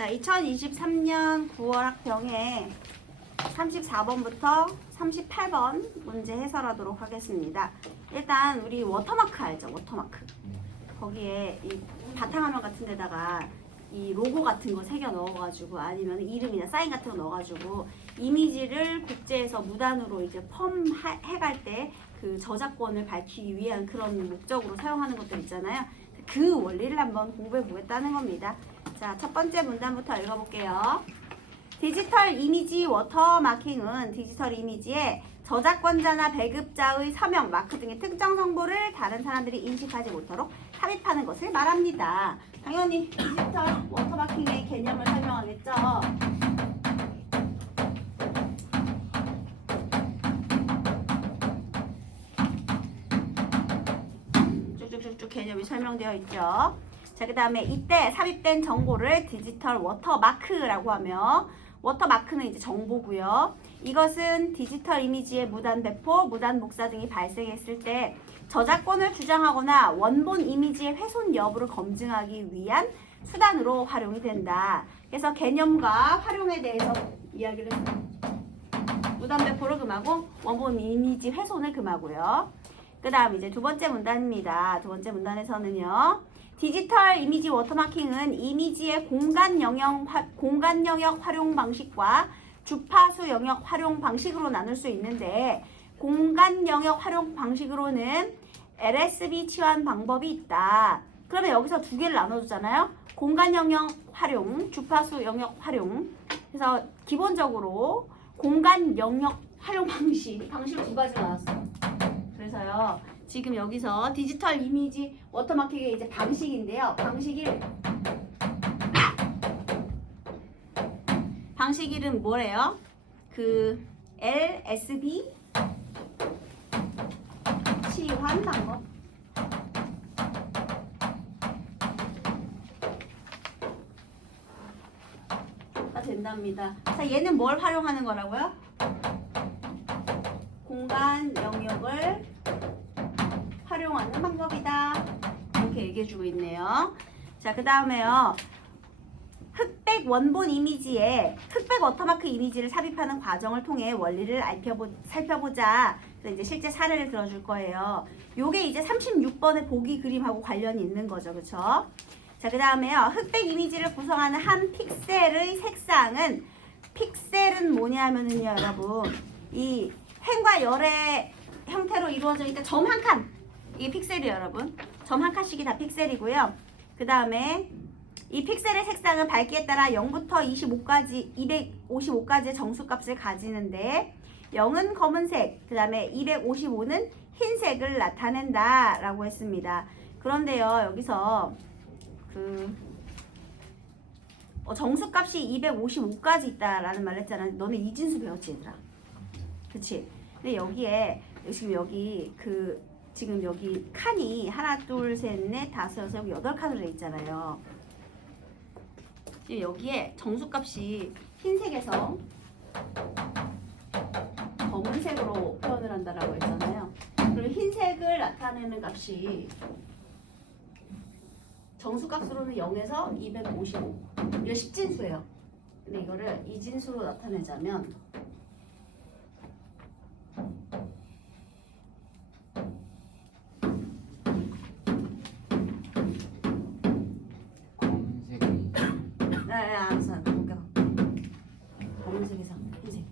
자, 2023년 9월 학평에 34번부터 38번 문제 해설하도록 하겠습니다. 일단 우리 워터마크 알죠? 워터마크. 거기에 이 바탕화면 같은 데다가 이 로고 같은 거 새겨 넣어가지고 아니면 이름이나 사인 같은 거 넣어가지고 이미지를 국제에서 무단으로 이제 해갈 때 그 저작권을 밝히기 위한 그런 목적으로 사용하는 것들 있잖아요. 그 원리를 한번 공부해 보겠다는 겁니다. 자, 첫 번째 문단부터 읽어볼게요. 디지털 이미지 워터마킹은 디지털 이미지에 저작권자나 배급자의 서명, 마크 등의 특정 정보를 다른 사람들이 인식하지 못하도록 삽입하는 것을 말합니다. 당연히 디지털 워터마킹의 개념을 설명하겠죠. 쭉쭉쭉 개념이 설명되어 있죠. 자, 그 다음에 이때 삽입된 정보를 디지털 워터마크라고 하며, 워터마크는 이제 정보고요. 이것은 디지털 이미지의 무단 배포, 무단 복사 등이 발생했을 때 저작권을 주장하거나 원본 이미지의 훼손 여부를 검증하기 위한 수단으로 활용이 된다. 그래서 개념과 활용에 대해서 이야기를 했어요. 무단 배포를 금하고 원본 이미지 훼손을 금하고요. 그 다음 이제 두 번째 문단입니다. 두 번째 문단에서는요. 디지털 이미지 워터마킹은 이미지의 공간 영역 활용 방식과 주파수 영역 활용 방식으로 나눌 수 있는데, 공간 영역 활용 방식으로는 LSB 치환 방법이 있다. 그러면 여기서 두 개를 나눠주잖아요. 공간 영역 활용, 주파수 영역 활용. 그래서 기본적으로 공간 영역 활용 방식을 두 가지로 나왔어요. 그래서요. 지금 여기서 디지털 이미지 워터마킹의 이제 방식인데요. 방식 이름 뭐래요? 그 LSB 치환 방법. 다 된답니다. 자, 얘는 뭘 활용하는 거라고요? 공간 영역을 활용하는 방법이다. 이렇게 얘기해주고 있네요. 자, 그 다음에요. 흑백 원본 이미지에 흑백 워터마크 이미지를 삽입하는 과정을 통해 원리를 살펴보자. 그래서 이제 실제 사례를 들어줄 거예요. 요게 이제 36번의 보기 그림하고 관련이 있는 거죠. 그쵸? 자, 그 다음에요. 흑백 이미지를 구성하는 한 픽셀의 색상은, 픽셀은 뭐냐면은요, 여러분. 이 횡과 열의 형태로 이루어져 있다. 점 한 칸. 이게 픽셀이에요, 여러분. 점 한 칸씩이 다 픽셀이고요. 그 다음에 이 픽셀의 색상은 밝기에 따라 0부터 255까지의 정수값을 가지는데, 0은 검은색, 그 다음에 255는 흰색을 나타낸다 라고 했습니다. 그런데요, 여기서 정수값이 255까지 있다라는 말을 했잖아. 너네 이진수 배웠지, 얘들아? 그치? 근데 여기에 지금 여기 칸이 하나, 둘, 셋, 넷, 다섯, 여섯, 여덟 칸으로 돼 있잖아요. 지금 여기에 정수값이 흰색에서 검은색으로 표현을 한다라고 했잖아요. 그리고 흰색을 나타내는 값이 정수값으로는 0에서 255. 이거 10진수예요. 근데 이거를 이진수로 나타내자면 알았어. 볼게요. 검은색에서 흰색.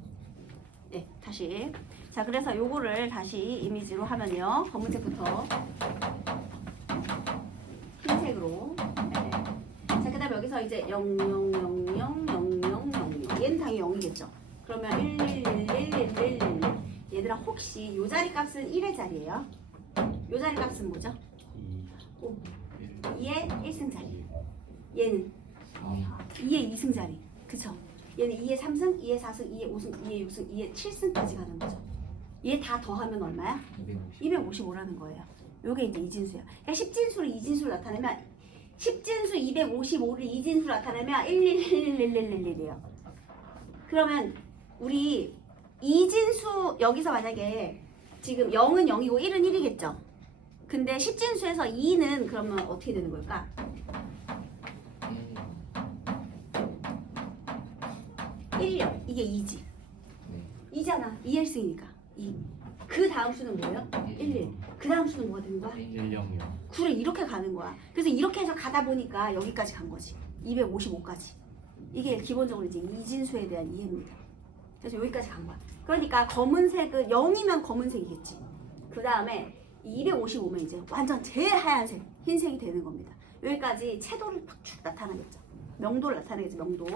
네, 다시. 자, 그래서 요거를 다시 이미지로 하면요. 검은색부터 흰색으로. 네. 자, 그 다음에 여기서 이제 0, 0, 0, 0, 0, 0, 0. 얘는 당연히 0이겠죠. 그러면 1, 1, 1, 1, 1, 1, 1. 얘들아, 혹시 요 자리 값은 1의 자리예요? 요 자리 값은 뭐죠? 2의 1승 자리. 얘는 2의 2승 자리. 그쵸? 얘는 2의 3승, 2의 4승, 2의 5승, 2의 6승, 2의 7승까지 가는 거죠. 얘 다 더하면 얼마야? 255라는 거예요. 요게 이제 이진수야. 그러니까 10진수를 이진수로 나타내면, 10진수 255를 이진수로 나타내면 1111111이에요. 그러면 우리 이진수, 여기서 만약에 지금 0은 0이고 1은 1이겠죠? 근데 10진수에서 2는 그러면 어떻게 되는 걸까? 1령. 이게 2지. 네. 2잖아. 2L승이니까. 2. 그 다음 수는 뭐예요? 1. 그 다음 수는 뭐가 되는 거야? 106. 그래, 이렇게 가는 거야. 그래서 이렇게 해서 가다 보니까 여기까지 간 거지. 255까지. 이게 기본적으로 이제 이진수에 대한 이해입니다. 그래서 여기까지 간 거야. 그러니까 검은색은 0이면 검은색이겠지. 그 다음에 255면 이제 완전 제일 하얀색, 흰색이 되는 겁니다. 여기까지 채도를 팍쭉 나타나겠죠. 명도를 나타내겠죠, 명도.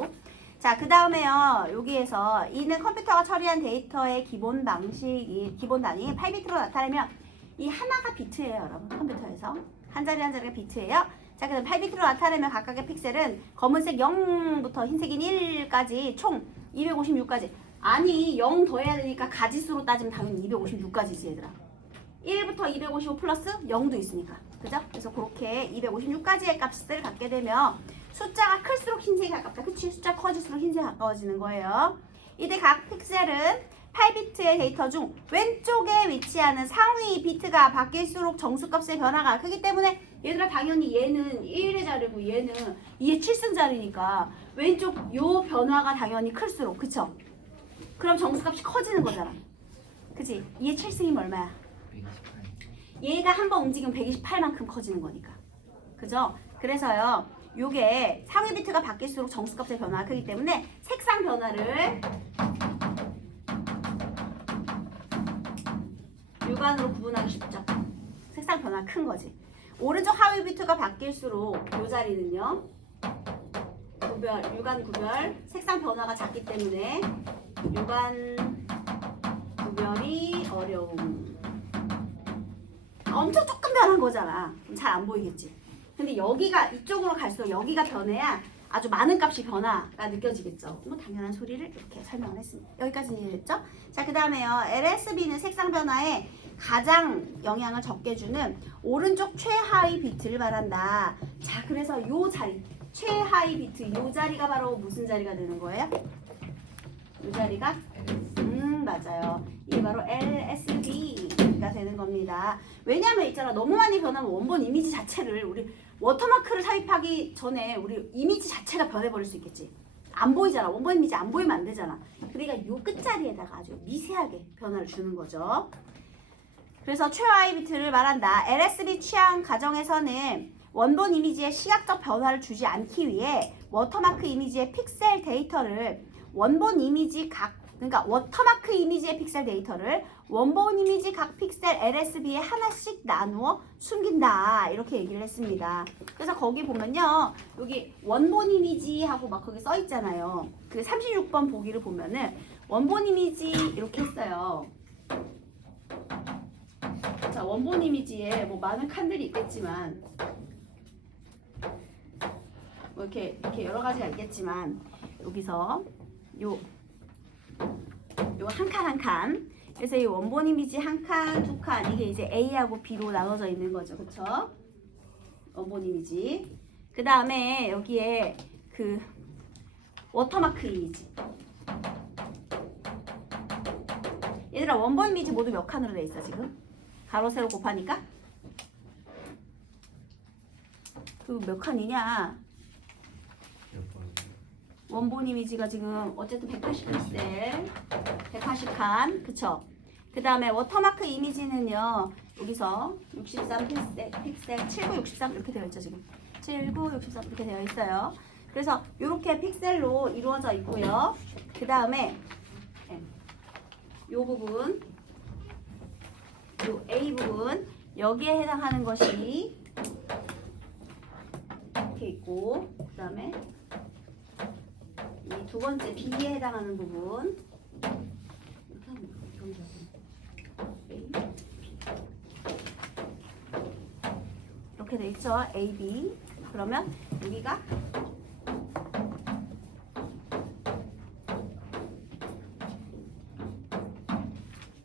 자, 그 다음에요. 여기에서 이는 컴퓨터가 처리한 데이터의 기본 방식이, 기본 단위 8비트로 나타내면 이 하나가 비트예요, 여러분. 컴퓨터에서. 한 자리 한 자리가 비트예요. 자, 그다음 8비트로 나타내면 각각의 픽셀은 검은색 0부터 흰색인 1까지 총 256까지. 아니, 0 더해야 되니까 가지수로 따지면 당연히 256까지지, 얘들아. 1부터 255 플러스 0도 있으니까. 그죠? 그래서 그렇게 256까지의 값을 갖게 되면 숫자가 클수록 흰색이 가깝다. 그치? 숫자 커질수록 흰색이 가까워지는 거예요. 이때 각 픽셀은 8비트의 데이터 중 왼쪽에 위치하는 상위 비트가 바뀔수록 정수값의 변화가 크기 때문에 얘들아 당연히 얘는 1의 자리고 얘는 2의 7승 자리니까 왼쪽 요 변화가 당연히 클수록 그쵸? 그럼 정수값이 커지는 거잖아. 그치? 2의 7승이면 얼마야? 128. 얘가 한 번 움직이면 128만큼 커지는 거니까. 그죠? 그래서요. 요게 상위 비트가 바뀔수록 정수값의 변화가 크기 때문에 색상 변화를 육안으로 구분하기 쉽죠. 색상 변화가 큰 거지. 오른쪽 하위 비트가 바뀔수록 요 자리는요. 육안 구별, 색상 변화가 작기 때문에 육안 구별이 어려움. 엄청 조금 변한 거잖아. 잘 안 보이겠지. 근데 여기가 이쪽으로 갈수록 여기가 변해야 아주 많은 값이 변화가 느껴지겠죠. 뭐 당연한 소리를 이렇게 설명을 했습니다. 여기까지는 이해됐죠? 자, 그 다음에요. LSB는 색상 변화에 가장 영향을 적게 주는 오른쪽 최하위 비트를 말한다. 자, 그래서 요 자리, 최하위 비트, 요 자리가 바로 무슨 자리가 되는 거예요? 요 자리가? 맞아요. 이게 바로 LSB가 되는 겁니다. 왜냐하면 있잖아. 너무 많이 변하면 원본 이미지 자체를 우리 워터마크를 삽입하기 전에 우리 이미지 자체가 변해버릴 수 있겠지. 안 보이잖아. 원본 이미지 안 보이면 안 되잖아. 그러니까 요 끝자리에다가 아주 미세하게 변화를 주는 거죠. 그래서 최하위 비트를 말한다. LSB 취향 가정에서는 원본 이미지에 시각적 변화를 주지 않기 위해 워터마크 이미지의 픽셀 데이터를 원본 이미지 그러니까 워터마크 이미지의 픽셀 데이터를 원본 이미지 각 픽셀 LSB에 하나씩 나누어 숨긴다. 이렇게 얘기를 했습니다. 그래서 거기 보면요. 여기 원본 이미지하고 막 거기 써 있잖아요. 그 36번 보기를 보면은 원본 이미지 이렇게 했어요. 자, 원본 이미지에 뭐 많은 칸들이 있겠지만 뭐 이렇게 여러 가지가 있겠지만 여기서 요 한 칸 한 칸. 그래서 이 원본 이미지 한 칸, 두 칸 이게 이제 A하고 B로 나눠져 있는 거죠. 그쵸? 원본 이미지. 그 다음에 여기에 그 워터마크 이미지. 얘들아 원본 이미지 모두 몇 칸으로 돼 있어 지금? 가로 세로 곱하니까? 그 몇 칸이냐? 원본 이미지가 지금 어쨌든 180픽셀, 180칸, 그쵸? 그 다음에 워터마크 이미지는요, 여기서 63픽셀, 79, 63 이렇게 되어 있죠, 지금. 79, 63 이렇게 되어 있어요. 그래서 이렇게 픽셀로 이루어져 있고요. 그 다음에 이 부분, 이 A 부분, 여기에 해당하는 것이 이렇게 있고, 그 다음에 이 두 번째 B에 해당하는 부분 이렇게 돼 있죠. A, B. 그러면 여기가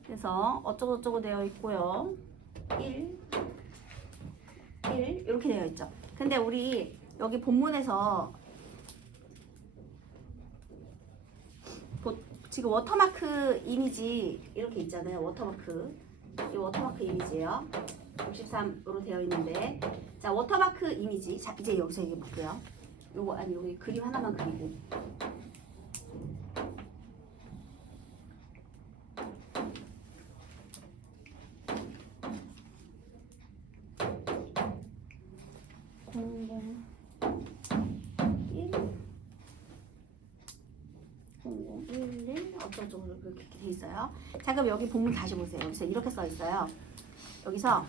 그래서 어쩌고저쩌고 되어 있고요. 1 이렇게 되어 있죠. 근데 우리 여기 본문에서 지금 워터마크 이미지 이렇게 있잖아요. 워터마크. 이 워터마크 이미지예요. 63으로 되어 있는데 자 워터마크 이미지 자 이제 여기서 얘기해 볼게요. 요거 아니 여기 그림 하나만 그리고 이렇게 돼 있어요. 자, 그럼 여기 본문 다시 보세요. 여기서 이렇게 써 있어요. 여기서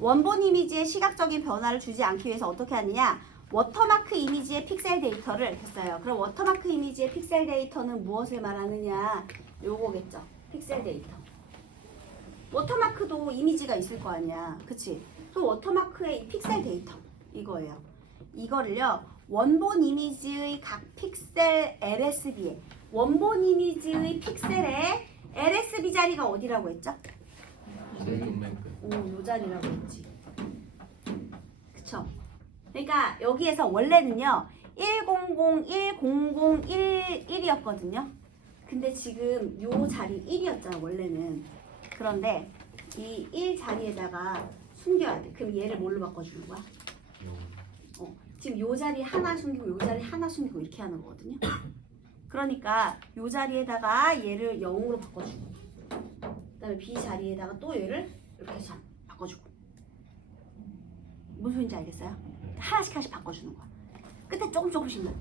원본 이미지에 시각적인 변화를 주지 않기 위해서 어떻게 하느냐? 워터마크 이미지의 픽셀 데이터를 했어요. 그럼 워터마크 이미지의 픽셀 데이터는 무엇을 말하느냐? 요거겠죠. 픽셀 데이터. 워터마크도 이미지가 있을 거 아니야. 그치? 그 워터마크의 이 픽셀 데이터 이거예요. 이거를요. 원본 이미지의 각 픽셀 LSB에 원본 이미지의 픽셀의 LSB 자리가 어디라고 했죠? 요 자리라고 했지. 그쵸? 그러니까 여기에서 원래는요 1001011이었거든요. 근데 지금 요 자리 1이었잖아 원래는. 그런데 이 1 자리에다가 숨겨야 돼. 그럼 얘를 뭘로 바꿔주는 거야? 지금 요 자리 하나 숨기고 요 자리 하나 숨기고 이렇게 하는 거거든요. 그러니까 요 자리에다가 얘를 0으로 바꿔주고 그다음에 B 자리에다가 또 얘를 이렇게 해서 바꿔주고. 무슨 소리인지 알겠어요? 하나씩 바꿔주는 거야. 끝에 조금씩만.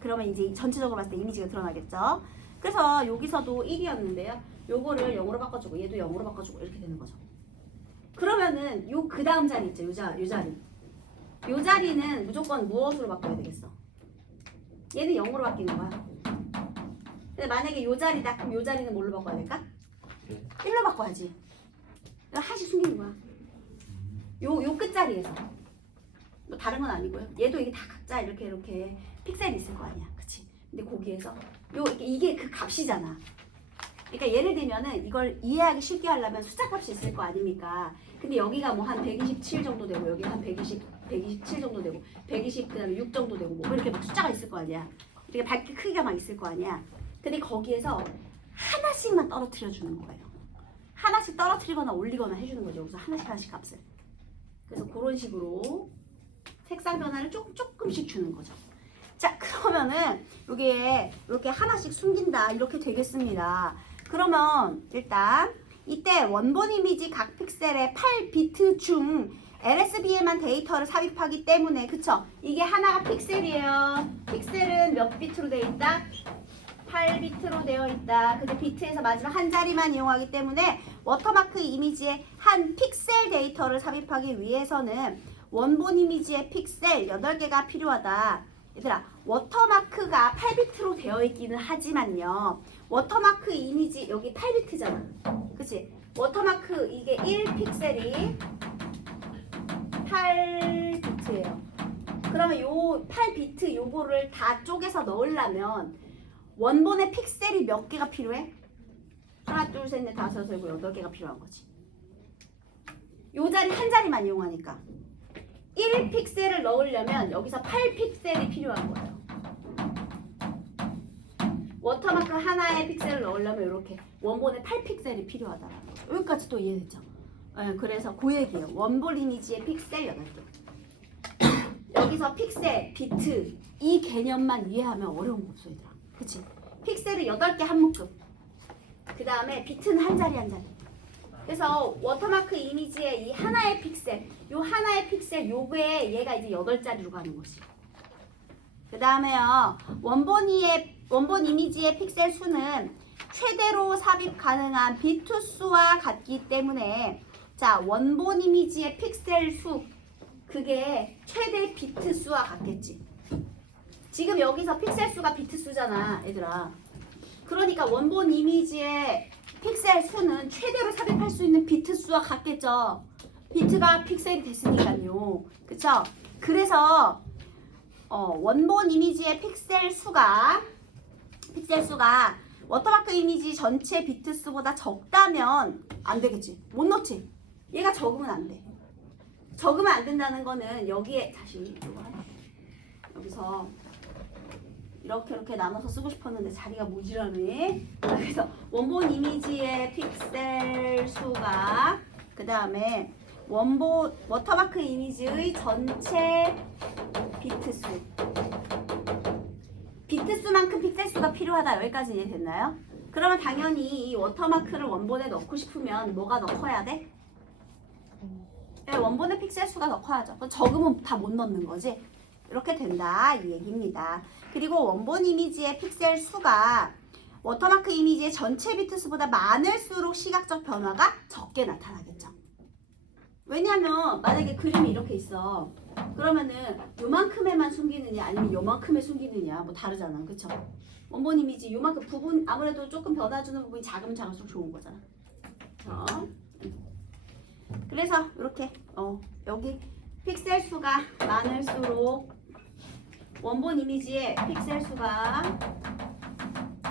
그러면 이제 전체적으로 봤을 때 이미지가 드러나겠죠. 그래서 여기서도 1이었는데요. 요거를 0으로 바꿔주고 얘도 0으로 바꿔주고 이렇게 되는 거죠. 그러면은 요 그 다음 자리 있죠. 요 자리. 요 자리는 무조건 무엇으로 바꿔야 되겠어? 얘는 0으로 바뀌는 거야. 근데 만약에 요 자리다. 그럼 요 자리는 뭘로 바꿔야 될까? 1로 바꿔야지. 하나씩 숨기는 거야. 요 끝자리에서. 뭐 다른 건 아니고요. 얘도 이게 다 각자 이렇게 픽셀이 있을 거 아니야. 그치? 근데 거기에서 이게 그 값이잖아. 그러니까 예를 들면은 이걸 이해하기 쉽게 하려면 숫자 값이 있을 거 아닙니까? 근데 여기가 뭐 한 127 정도 되고 여기 한 127 정도 되고 120 그다음에 6 정도 되고 뭐 이렇게 막 숫자가 있을 거 아니야. 이렇게 밝기 크기가 막 있을 거 아니야. 근데 거기에서 하나씩만 떨어뜨려 주는 거예요. 하나씩 떨어뜨리거나 올리거나 해주는 거죠. 여기서 하나씩 값을. 그래서 그런 식으로 색상 변화를 조금씩 주는 거죠. 자, 그러면은 여기에 이렇게 하나씩 숨긴다 이렇게 되겠습니다. 그러면 일단 이때 원본 이미지 각 픽셀의 8비트 중 LSB에만 데이터를 삽입하기 때문에 그쵸? 이게 하나가 픽셀이에요. 픽셀은 몇 비트로 되어 있다? 8비트로 되어 있다. 근데 비트에서 마지막 한 자리만 이용하기 때문에 워터마크 이미지의 한 픽셀 데이터를 삽입하기 위해서는 원본 이미지의 픽셀 8개가 필요하다. 얘들아, 워터마크가 8비트로 되어 있기는 하지만요. 워터마크 이미지 여기 8비트잖아. 그치? 워터마크 이게 1픽셀이 8비트예요. 그러면 요 8비트 요거를 다 쪼개서 넣으려면 원본의 픽셀이 몇 개가 필요해? 하나, 둘, 셋, 넷, 다섯, 여섯, 일곱, 8개가 필요한 거지. 요 자리 한 자리만 이용하니까 1픽셀을 넣으려면 여기서 8픽셀이 필요한 거예요. 워터마크 하나의 픽셀을 넣으려면 이렇게 원본에 8픽셀이 필요하다라는 거죠. 여기까지 또 이해됐죠? 네, 그래서 그 얘기예요. 원본 이미지의 픽셀 8개. 여기서 픽셀, 비트 이 개념만 이해하면 어려운 거 없어 얘들아. 그치? 픽셀은 8개 한 묶음. 그 다음에 비트는 한 자리 한 자리. 그래서 워터마크 이미지의 이 하나의 픽셀, 요 하나의 픽셀 요게 얘가 이제 8자리로 가는 거지. 그 다음에요. 원본 이미지의 픽셀 수는 최대로 삽입 가능한 비트 수와 같기 때문에 자, 원본 이미지의 픽셀 수 그게 최대 비트 수와 같겠지. 지금 여기서 픽셀 수가 비트 수잖아, 얘들아. 그러니까 원본 이미지의 픽셀 수는 최대로 삽입할 수 있는 비트 수와 같겠죠. 비트가 픽셀이 됐으니까요. 그쵸? 그래서 원본 이미지의 픽셀 수가 워터마크 이미지 전체 비트 수보다 적다면 안 되겠지. 못 넣지. 얘가 적으면 안 돼. 적으면 안 된다는 거는 여기에 다시 여기서 이렇게 나눠서 쓰고 싶었는데 자리가 모자라네. 그래서 원본 이미지의 픽셀 수가 그 다음에 워터마크 이미지의 전체 비트 수. 비트 수만큼 픽셀 수가 필요하다. 여기까지 이해됐나요? 그러면 당연히 이 워터마크를 원본에 넣고 싶으면 뭐가 더 커야 돼? 네, 원본의 픽셀 수가 더 커야죠. 적으면 다 못 넣는 거지. 이렇게 된다 이 얘기입니다. 그리고 원본 이미지의 픽셀 수가 워터마크 이미지의 전체 비트 수보다 많을수록 시각적 변화가 적게 나타나겠죠. 왜냐면 만약에 그림이 이렇게 있어. 그러면은 요만큼에만 숨기느냐 아니면 요만큼에 숨기느냐 뭐 다르잖아. 그쵸? 원본 이미지 요만큼 부분 아무래도 조금 변화 주는 부분이 작으면 작을수록 좋은 거잖아. 그래서 이렇게 여기 픽셀 수가 많을수록 원본 이미지의 픽셀 수가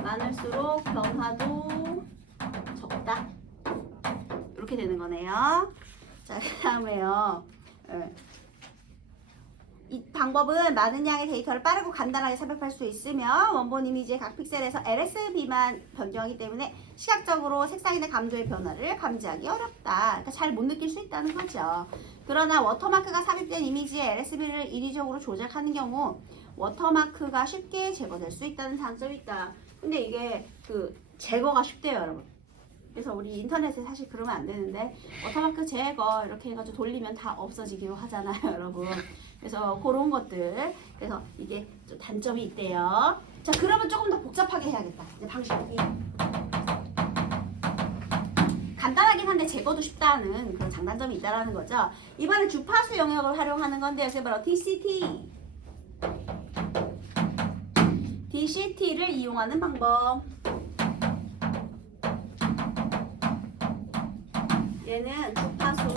많을수록 변화도 적다. 이렇게 되는 거네요. 자, 그 다음에요. 이 방법은 많은 양의 데이터를 빠르고 간단하게 삽입할 수 있으며 원본 이미지의 각 픽셀에서 LSB만 변경하기 때문에 시각적으로 색상이나 감도의 변화를 감지하기 어렵다. 그러니까 잘 못 느낄 수 있다는 거죠. 그러나 워터마크가 삽입된 이미지의 LSB를 인위적으로 조작하는 경우 워터마크가 쉽게 제거될 수 있다는 장점이 있다. 근데 이게 제거가 쉽대요, 여러분. 그래서 우리 인터넷에 사실 그러면 안 되는데 워터마크 제거 이렇게 해가지고 돌리면 다 없어지기도 하잖아요, 여러분. 그래서 그런 것들. 그래서 이게 좀 단점이 있대요. 자, 그러면 조금 더 복잡하게 해야겠다. 이제 방식이 간단하긴 한데 제거도 쉽다는 그런 장단점이 있다라는 거죠. 이번에 주파수 영역을 활용하는 건데요. 그래서 바로 DCT를 이용하는 방법. 얘는 주파수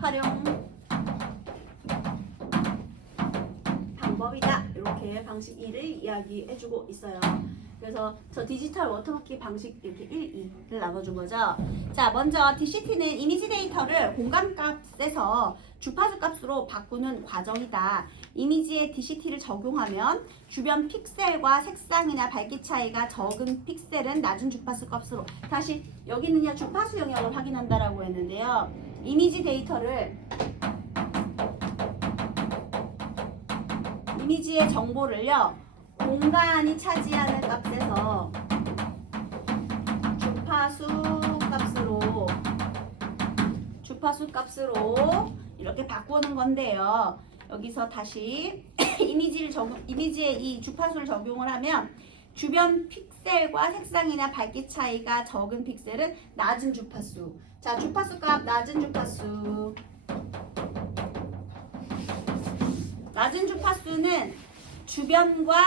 활용 방법이다. 이렇게 방식 2를 이야기해주고 있어요. 그래서 저 디지털 워터마크 방식 이렇게 1, 2를 나눠준 거죠. 자, 먼저 DCT는 이미지 데이터를 공간값에서 주파수 값으로 바꾸는 과정이다. 이미지에 DCT를 적용하면 주변 픽셀과 색상이나 밝기 차이가 적은 픽셀은 낮은 주파수 값으로, 다시 여기는요 주파수 영역을 확인한다라고 했는데요. 이미지 데이터를 이미지의 정보를요 공간이 차지하는 값에서 주파수 값으로 이렇게 바꾸는 건데요. 여기서 다시 이미지에 이 주파수를 적용을 하면 주변 픽셀과 색상이나 밝기 차이가 적은 픽셀은 낮은 주파수. 자, 주파수 값 낮은 주파수. 낮은 주파수는 주변과의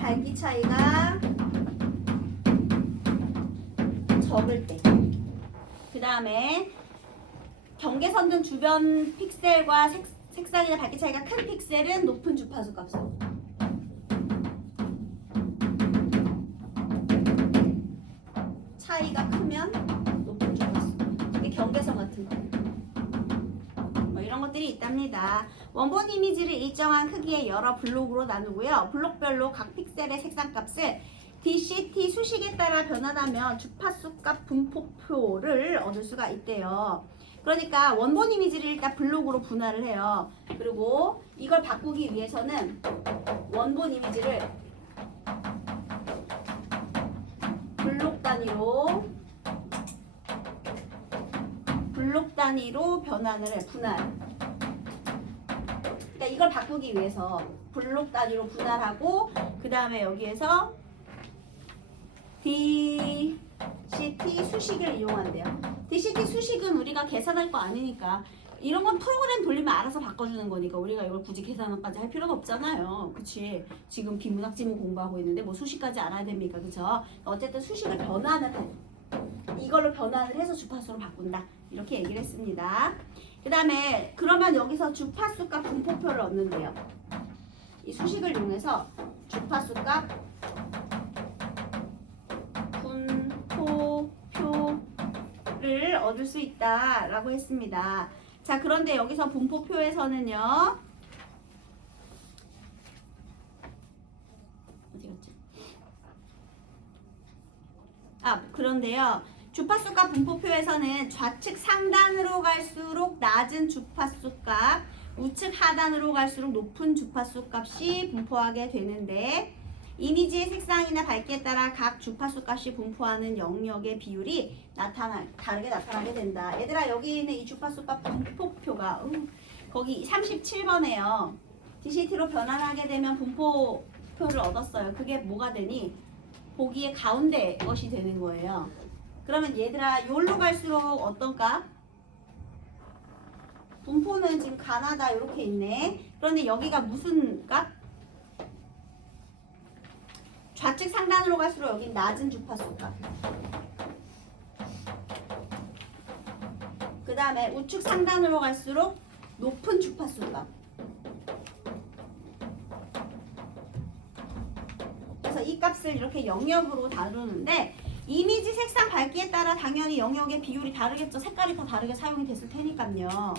밝기 차이가 적을 때. 그 다음에 경계선 등 주변 픽셀과 색상이나 밝기 차이가 큰 픽셀은 높은 주파수 값으로. 차이가 크면 높은 주파수. 이게 경계선 같은 거. 뭐 이런 것들이 있답니다. 원본 이미지를 일정한 크기의 여러 블록으로 나누고요. 블록별로 각 픽셀의 색상 값을 DCT 수식에 따라 변환하면 주파수값 분포표를 얻을 수가 있대요. 그러니까 원본 이미지를 일단 블록으로 분할을 해요. 그리고 이걸 바꾸기 위해서는 원본 이미지를 블록 단위로 변환을 해. 분할. 그러니까 이걸 바꾸기 위해서 블록 단위로 분할하고 그 다음에 여기에서 DCT 수식을 이용한대요. DCT 수식은 우리가 계산할 거 아니니까 이런 건 프로그램 돌리면 알아서 바꿔주는 거니까 우리가 이걸 굳이 계산까지 할 필요가 없잖아요. 그치? 지금 비문학 지문 공부하고 있는데 뭐 수식까지 알아야 됩니까? 그쵸? 어쨌든 수식을 변환을 해. 이걸로 변환을 해서 주파수로 바꾼다. 이렇게 얘기를 했습니다. 그 다음에 그러면 여기서 주파수값 분포표를 얻는데요. 이 수식을 이용해서 주파수값 분포표를 얻을 수 있다라고 했습니다. 자, 그런데 여기서 분포표에서는요. 어디 갔지? 그런데요. 주파수값 분포표에서는 좌측 상단으로 갈수록 낮은 주파수값, 우측 하단으로 갈수록 높은 주파수값이 분포하게 되는데 이미지의 색상이나 밝기에 따라 각 주파수 값이 분포하는 영역의 비율이 다르게 나타나게 된다. 얘들아 여기 있는 이 주파수 값 분포표가 거기 37번에요. DCT로 변환하게 되면 분포표를 얻었어요. 그게 뭐가 되니? 보기의 가운데 것이 되는 거예요. 그러면 얘들아 여기로 갈수록 어떤 값? 분포는 지금 가나다 이렇게 있네. 그런데 여기가 무슨 값? 좌측 상단으로 갈수록 여긴 낮은 주파수 값. 그 다음에 우측 상단으로 갈수록 높은 주파수 값. 그래서 이 값을 이렇게 영역으로 다루는데 이미지 색상 밝기에 따라 당연히 영역의 비율이 다르겠죠. 색깔이 더 다르게 사용이 됐을 테니까요.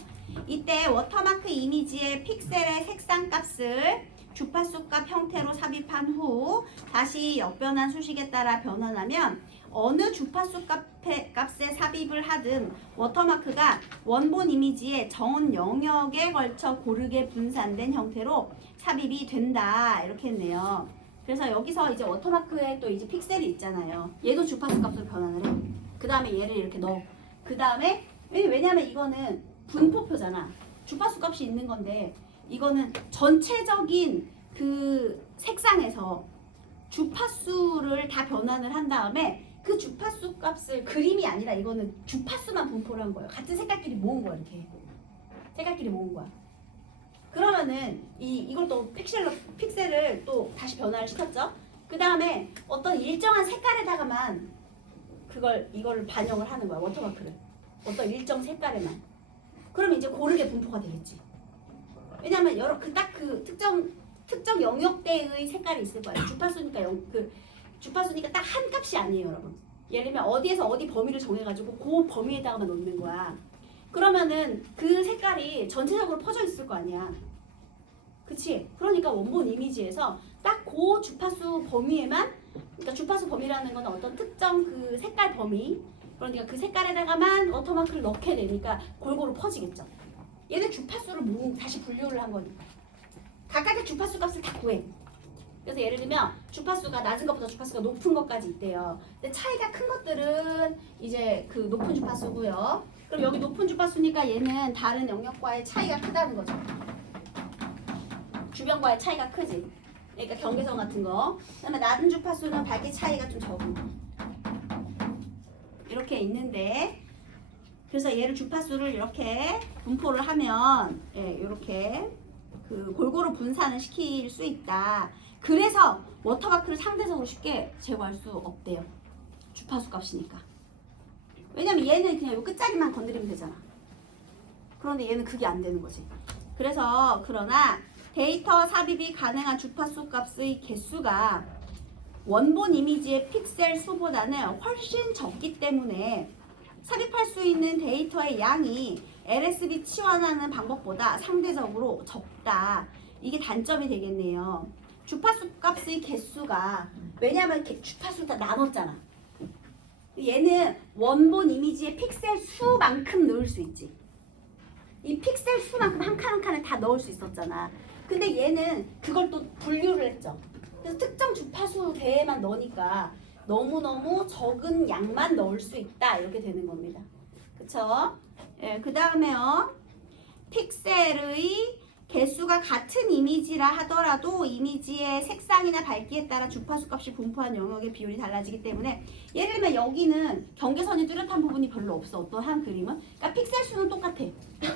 이때 워터마크 이미지의 픽셀의 색상 값을 주파수 값 형태로 삽입한 후 다시 역변환 수식에 따라 변환하면 어느 주파수 값에 삽입을 하든 워터마크가 원본 이미지의 전 영역에 걸쳐 고르게 분산된 형태로 삽입이 된다. 이렇게 했네요. 그래서 여기서 이제 워터마크에 또 이제 픽셀이 있잖아요. 얘도 주파수 값으로 변환을 해. 그 다음에 얘를 이렇게 넣어. 그 다음에 왜냐면 이거는 분포표잖아. 주파수 값이 있는 건데 이거는 전체적인 그 색상에서 주파수를 다 변환을 한 다음에 그 주파수 값을 그림이 아니라 이거는 주파수만 분포를 한 거예요. 같은 색깔끼리 모은 거야 이렇게. 색깔끼리 모은 거야. 그러면은 이걸 또 픽셀을 또 다시 변화를 시켰죠. 그 다음에 어떤 일정한 색깔에다가만 이걸 반영을 하는 거야. 워터마크를. 어떤 일정 색깔에만. 그러면 이제 고르게 분포가 되겠지. 왜냐면 그 특정 영역대의 색깔이 있을 거예요. 주파수니까 딱 한 값이 아니에요, 여러분. 예를 들면 어디에서 어디 범위를 정해가지고 그 범위에다가만 넣는 거야. 그러면은 그 색깔이 전체적으로 퍼져 있을 거 아니야. 그치? 그러니까 원본 이미지에서 딱 그 주파수 범위에만, 그러니까 주파수 범위라는 건 어떤 특정 그 색깔 범위, 그러니까 그 색깔에다가만 워터마크를 넣게 되니까 골고루 퍼지겠죠. 얘는 주파수를 다시 분류를 한 거니까. 각각의 주파수 값을 다 구해. 그래서 예를 들면 주파수가 낮은 것보다 주파수가 높은 것까지 있대요. 근데 차이가 큰 것들은 이제 그 높은 주파수고요. 그럼 여기 높은 주파수니까 얘는 다른 영역과의 차이가 크다는 거죠. 주변과의 차이가 크지. 그러니까 경계선 같은 거. 그다음에 낮은 주파수는 밝기 차이가 좀 적은 거. 이렇게 있는데, 그래서 얘를 주파수를 이렇게 분포를 하면 이렇게 그 골고루 분산을 시킬 수 있다. 그래서 워터마크를 상대적으로 쉽게 제거할 수 없대요. 주파수 값이니까. 왜냐면 얘는 그냥 요 끝자리만 건드리면 되잖아. 그런데 얘는 그게 안 되는 거지. 그러나 데이터 삽입이 가능한 주파수 값의 개수가 원본 이미지의 픽셀 수보다는 훨씬 적기 때문에 삽입할 수 있는 데이터의 양이 LSB 치환하는 방법보다 상대적으로 적다. 이게 단점이 되겠네요. 주파수 값의 개수가, 왜냐면 주파수를 다 나눴잖아. 얘는 원본 이미지의 픽셀 수만큼 넣을 수 있지. 이 픽셀 수만큼 한 칸 한 칸에 다 넣을 수 있었잖아. 근데 얘는 그걸 또 분류를 했죠. 그래서 특정 주파수 대에만 넣으니까 너무너무 적은 양만 넣을 수 있다. 이렇게 되는 겁니다. 그쵸? 그 다음에요. 픽셀의 개수가 같은 이미지라 하더라도 이미지의 색상이나 밝기에 따라 주파수 값이 분포한 영역의 비율이 달라지기 때문에, 예를 들면 여기는 경계선이 뚜렷한 부분이 별로 없어. 어떠한 그림은. 그러니까 픽셀 수는 똑같아.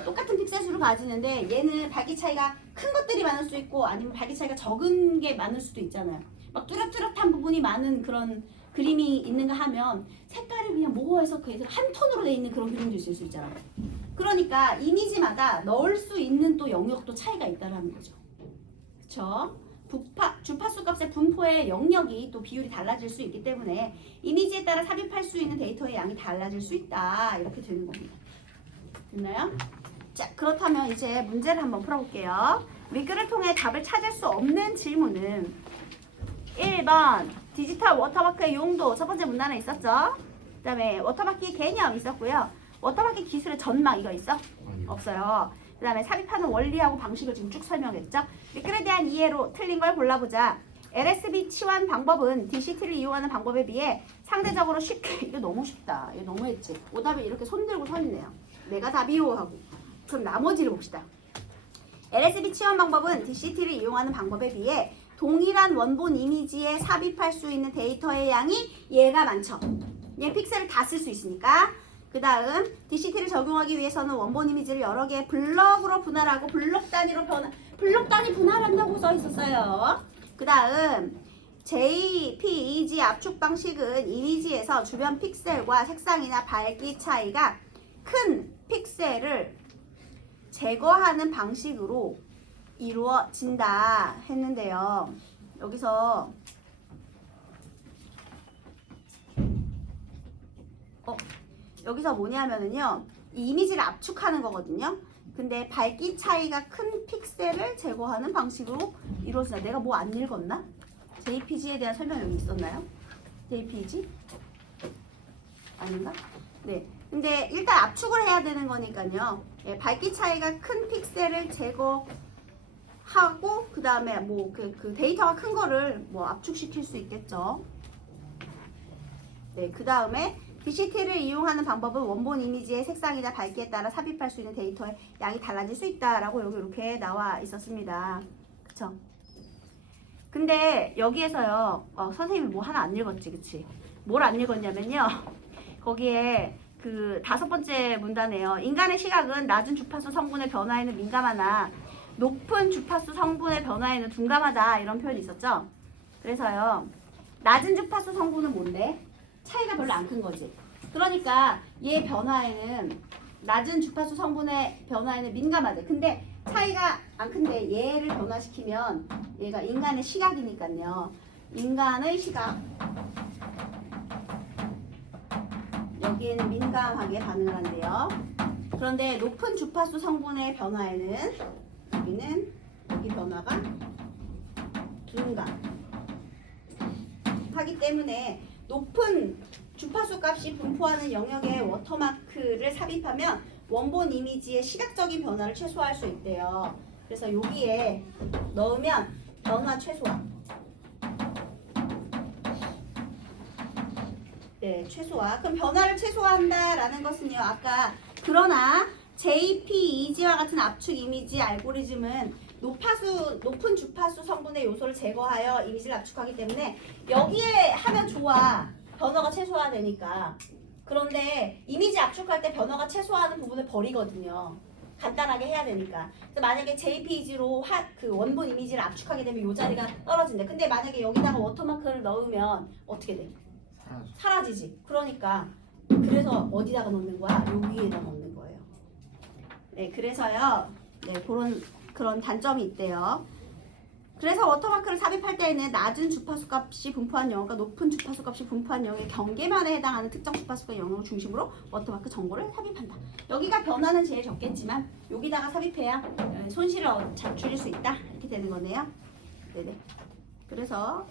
똑같은 픽셀 수를 가지는데 얘는 밝기 차이가 큰 것들이 많을 수 있고 아니면 밝기 차이가 적은 게 많을 수도 있잖아요. 막 뚜렷뚜렷한 부분이 많은 그런 그림이 있는가 하면 색깔이 그냥 모호해서 그래서 한 톤으로 돼 있는 그런 그림도 있을 수 있잖아. 그러니까 이미지마다 넣을 수 있는 또 영역도 차이가 있다라는 거죠. 그쵸? 주파수 값의 분포의 영역이 또 비율이 달라질 수 있기 때문에 이미지에 따라 삽입할 수 있는 데이터의 양이 달라질 수 있다. 이렇게 되는 겁니다. 됐나요? 자, 그렇다면 이제 문제를 한번 풀어볼게요. 미끄를 통해 답을 찾을 수 없는 질문은 1번 디지털 워터마크의 용도, 첫 번째 문단에 있었죠. 그 다음에 워터마크의 개념 있었고요. 워터마크 기술의 전망 이거 있어? 아니요. 없어요. 그 다음에 삽입하는 원리하고 방식을 지금 쭉 설명했죠. 미끌에 대한 이해로 틀린 걸 골라보자. LSB 치환 방법은 DCT를 이용하는 방법에 비해 상대적으로 쉽게 이거 너무 쉽다. 이거 너무했지. 오답에 이렇게 손 들고 서 있네요. 내가 답이요 하고. 그럼 나머지를 봅시다. LSB 치환 방법은 DCT를 이용하는 방법에 비해 동일한 원본 이미지에 삽입할 수 있는 데이터의 양이 얘가 많죠. 얘 픽셀을 다 쓸 수 있으니까. 그 다음 DCT를 적용하기 위해서는 원본 이미지를 여러 개의 블럭으로 분할하고 블록 단위 분할한다고 써 있었어요. 그 다음 JPEG 압축 방식은 이미지에서 주변 픽셀과 색상이나 밝기 차이가 큰 픽셀을 제거하는 방식으로 이루어진다 했는데요. 여기서 여기서 뭐냐면은요, 이 이미지를 압축하는 거거든요. 근데 밝기 차이가 큰 픽셀을 제거하는 방식으로 이루어진다. 내가 뭐 안 읽었나? JPG에 대한 설명 여기 있었나요? JPG? 아닌가? 네. 근데 일단 압축을 해야 되는 거니까요. 예, 밝기 차이가 큰 픽셀을 제거하고 그 다음에 뭐 그 데이터가 큰 거를 뭐 압축시킬 수 있겠죠. 네. 그 다음에 DCT를 이용하는 방법은 원본 이미지의 색상이나 밝기에 따라 삽입할 수 있는 데이터의 양이 달라질 수 있다라고 여기 이렇게 나와 있었습니다. 그쵸? 근데 여기에서요, 선생님이 뭐 하나 안 읽었지, 그치? 뭘 안 읽었냐면요, 거기에 그 5번째 문단에요. 인간의 시각은 낮은 주파수 성분의 변화에는 민감하나 높은 주파수 성분의 변화에는 둔감하다, 이런 표현이 있었죠? 그래서요, 낮은 주파수 성분은 뭔데? 차이가 별로 안 큰 거지. 그러니까 얘 변화에는 낮은 주파수 성분의 변화에는 민감하대. 근데 차이가 안 큰데 얘를 변화시키면 얘가 인간의 시각이니까요. 인간의 시각 여기에는 민감하게 반응을 한대요. 그런데 높은 주파수 성분의 변화에는 여기는 여기 변화가 둔감 하기 때문에 높은 주파수 값이 분포하는 영역에 워터마크를 삽입하면 원본 이미지의 시각적인 변화를 최소화할 수 있대요. 그래서 여기에 넣으면 변화 최소화. 네, 최소화. 그럼 변화를 최소화한다라는 것은요. 아까 그러나 JPEG와 같은 압축 이미지 알고리즘은 높은 주파수 성분의 요소를 제거하여 이미지를 압축하기 때문에 여기에 하면 좋아. 변화가 최소화되니까. 그런데 이미지 압축할 때 변화가 최소화하는 부분을 버리거든요. 간단하게 해야 되니까. 그래서 만약에 JPEG로 그 원본 이미지를 압축하게 되면 이 자리가 떨어진대. 근데 만약에 여기다가 워터마크를 넣으면 어떻게 돼? 사라지지. 그러니까 그래서 어디다가 넣는 거야? 여기에다 넣는 거예요. 네, 그래서요. 네, 그런 단점이 있대요. 그래서 워터마크를 삽입할 때에는 낮은 주파수 값이 분포한 영역과 높은 주파수 값이 분포한 영역의 경계만에 해당하는 특정 주파수의 영역을 중심으로 워터마크 정보를 삽입한다. 여기가 변화는 제일 적겠지만 여기다가 삽입해야 손실을 잘 줄일 수 있다. 이렇게 되는 거네요. 네네. 그래서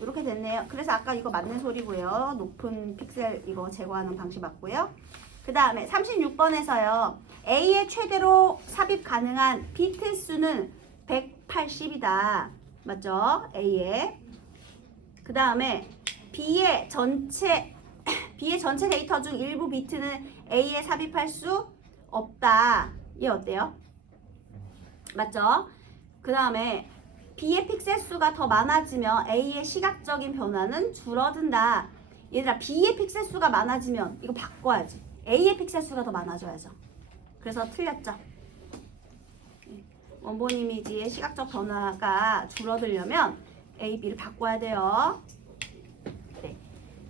이렇게 됐네요. 그래서 아까 이거 맞는 소리고요. 높은 픽셀 이거 제거하는 방식 맞고요. 그 다음에 36번에서요. A의 최대로 삽입 가능한 비트 수는 180이다. 맞죠? A의. 그 다음에 B의 전체 데이터 중 일부 비트는 A에 삽입할 수 없다. 얘 어때요? 맞죠? 그 다음에 B의 픽셀 수가 더 많아지면 A의 시각적인 변화는 줄어든다. 얘들아, B의 픽셀 수가 많아지면 이거 바꿔야지. A의 픽셀 수가 더 많아져야죠. 그래서 틀렸죠. 원본 이미지의 시각적 변화가 줄어들려면 A, B를 바꿔야 돼요. 네.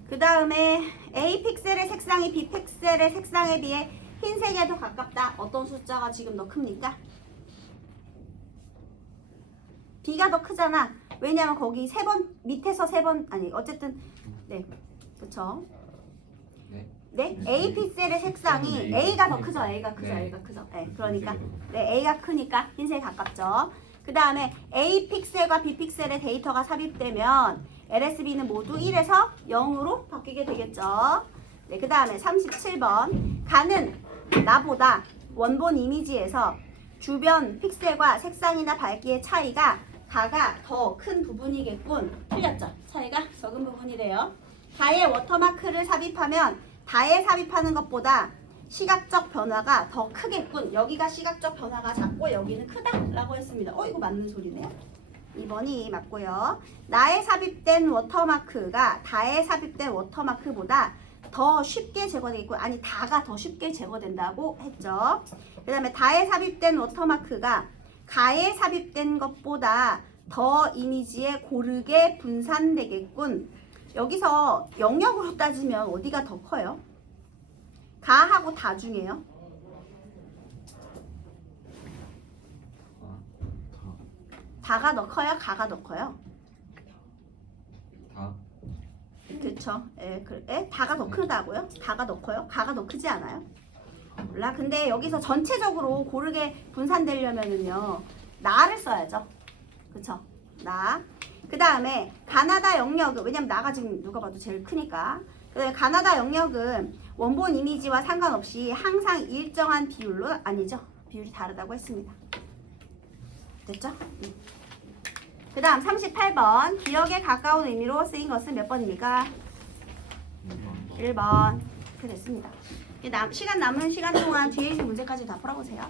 그 다음에 A 픽셀의 색상이 B 픽셀의 색상에 비해 흰색에 더 가깝다. 어떤 숫자가 지금 더 큽니까? B가 더 크잖아. 왜냐면 거기 밑에서 3번 아니 어쨌든 네 그쵸? 네, A 픽셀의 색상이 A가 더 크죠. A가 크죠. 네. A가 크죠. 네, 그러니까 네, A가 크니까 흰색에 가깝죠. 그 다음에 A 픽셀과 B 픽셀의 데이터가 삽입되면 LSB는 모두 1에서 0으로 바뀌게 되겠죠. 네, 그 다음에 37번 가는 나보다 원본 이미지에서 주변 픽셀과 색상이나 밝기의 차이가 가가 더 큰 부분이겠군. 틀렸죠? 차이가 적은 부분이래요. 가에 워터마크를 삽입하면 다에 삽입하는 것보다 시각적 변화가 더 크겠군. 여기가 시각적 변화가 작고 여기는 크다라고 했습니다. 이거 맞는 소리네요. 2번이 맞고요. 나에 삽입된 워터마크가 다에 삽입된 워터마크보다 더 쉽게 제거되겠고, 아니 다가 더 쉽게 제거된다고 했죠. 그 다음에 다에 삽입된 워터마크가 가에 삽입된 것보다 더 이미지에 고르게 분산되겠군. 여기서 영역으로 따지면 어디가 더 커요? 가하고 다 중에요. 다가 더 커요? 가가 더 커요? 다. 그쵸? 다가 더 크다고요? 다가 더 커요? 가가 더 크지 않아요? 몰라. 근데 여기서 전체적으로 고르게 분산되려면은요, 나를 써야죠. 그쵸? 나. 그 다음에 가나다 영역은, 왜냐면 나가 지금 누가 봐도 제일 크니까. 그 다음에 가나다 영역은 원본 이미지와 상관없이 항상 일정한 비율로, 아니죠? 비율이 다르다고 했습니다. 됐죠? 그 다음 38번. 기억에 가까운 의미로 쓰인 것은 몇 번입니까? 1번. 이렇게 됐습니다. 시간 남은 시간 동안 뒤에 있는 문제까지 다 풀어보세요.